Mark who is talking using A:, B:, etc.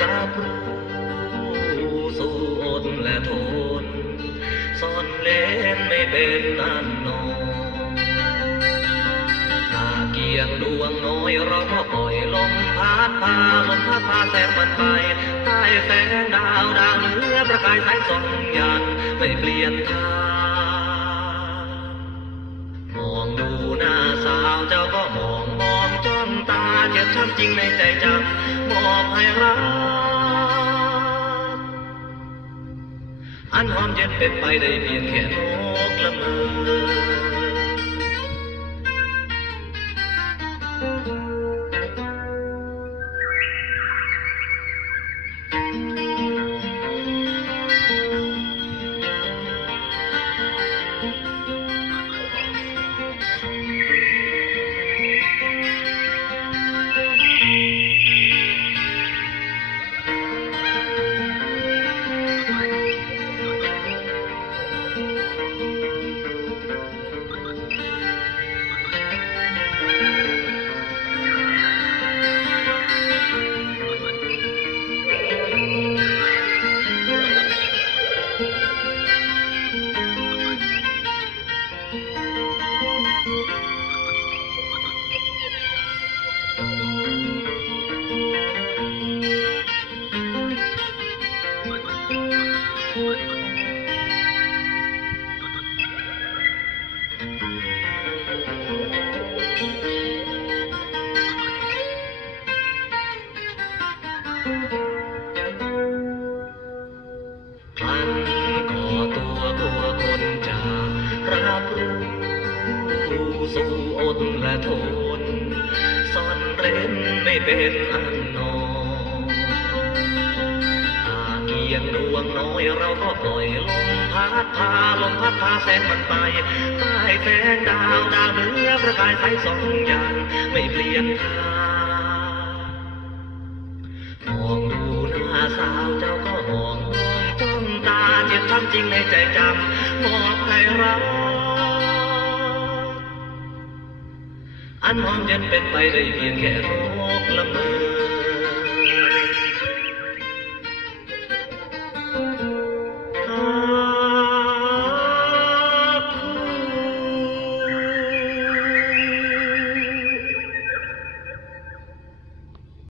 A: รับรู้สู้อดและทนซ่อนเล่นไม่เป็นอันนอนตาเกียงดวงน้อยเราก็ปล่อยลมพัดพาลมพัดพาแสงมันไปใต้แสงดาวดาวเหนือประกายสายส่องยันไม่เปลี่ยนทาง ช้ำจริงในใจจำมอบให้รัก อันหอมเย็นเป็นไปได้เพียงแค่นกละเมือ ละทนซ่อนเร้นไม่เป็นอันนอนตาเกียงดวงน้อยเราก็ปล่อยลมพัดพาลมพัดพาแสงมันไปใต้แสงดาวดาวเหนือประกายไฟสองอยันไม่เปลี่ยนทางมองดูหน้าสาวเจ้าก็มองมองจ้องตาเจ็บช้ำจริงในใจจำมอบให้รัก อันหอมเย็นเป็นไปได้เพียงแค่โรกละเมอ